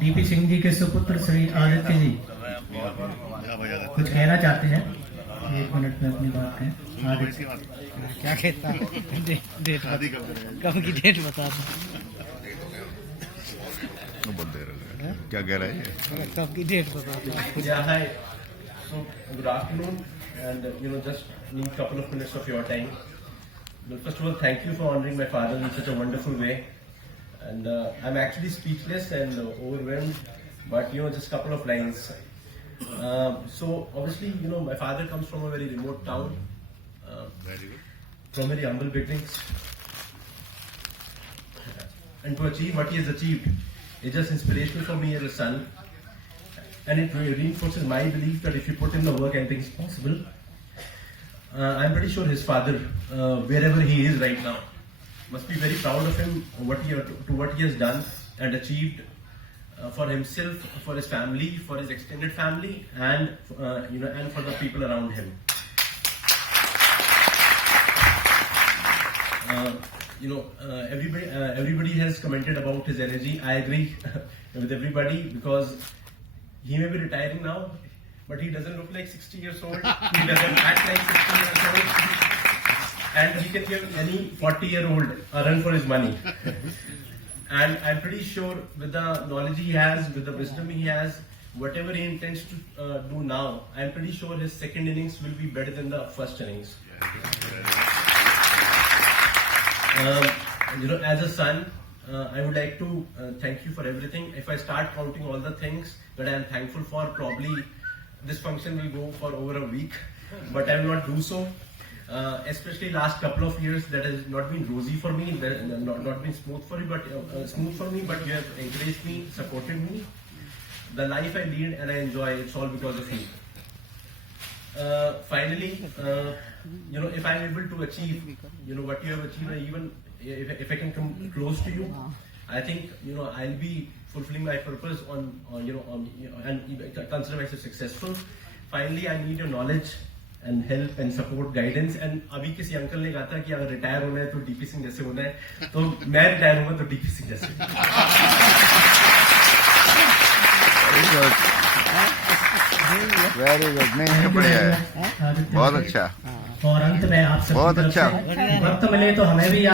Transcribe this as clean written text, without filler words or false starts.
DP Singh ji के सुपुत्र श्री आदित्य जी कुछ कहना चाहते हैं। 1 मिनट में अपनी बात कहें। आदित्य क्या कहता है? डेट कब की डेट बता दो। क्या कह रहा है? कब की डेट बता दो। Yeah, hi. So, good afternoon, and just need a couple of minutes of your time. Well, first of all, thank you for honoring my father in such a wonderful way. And I'm actually speechless and overwhelmed, but just a couple of lines. So, obviously, my father comes from a very remote town, from very humble beginnings. And to achieve what he has achieved is just inspirational for me as a son. And it reinforces my belief that if you put in the work, anything is possible. I'm pretty sure his father, wherever he is right now, must be very proud of him, what he has done and achieved for himself, for his family, for his extended family, and and for the people around him. Everybody has commented about his energy. I agree with everybody because he may be retiring now, but he doesn't look like 60 years old. He doesn't act like 60 years old. And he can give any 40-year-old a run for his money. And I'm pretty sure with the knowledge he has, with the wisdom he has, whatever he intends to do now, I'm pretty sure his second innings will be better than the first innings. As a son, I would like to thank you for everything. If I start counting all the things that I am thankful for, probably this function will go for over a week, but I will not do so. Especially last couple of years, that has not been rosy for me, not been smooth for me, but you have encouraged me, supported me. The life I lead and I enjoy, it's all because of you. Finally, if I'm able to achieve, what you have achieved, even if I can come close to you, I think, I'll be fulfilling my purpose and consider myself successful. Finally, I need your knowledge and help and support, guidance. And अभी किसी uncle ने कहा था कि अगर retire होना है तो डीपी सिंह जैसे होना है, तो मैं रिटायर होऊंगा तो डीपी सिंह जैसे। Very good. नहीं बढ़िया है, बहुत अच्छा। और अंत में आप सब बहुत अच्छा। वक्त मिले तो हमें भी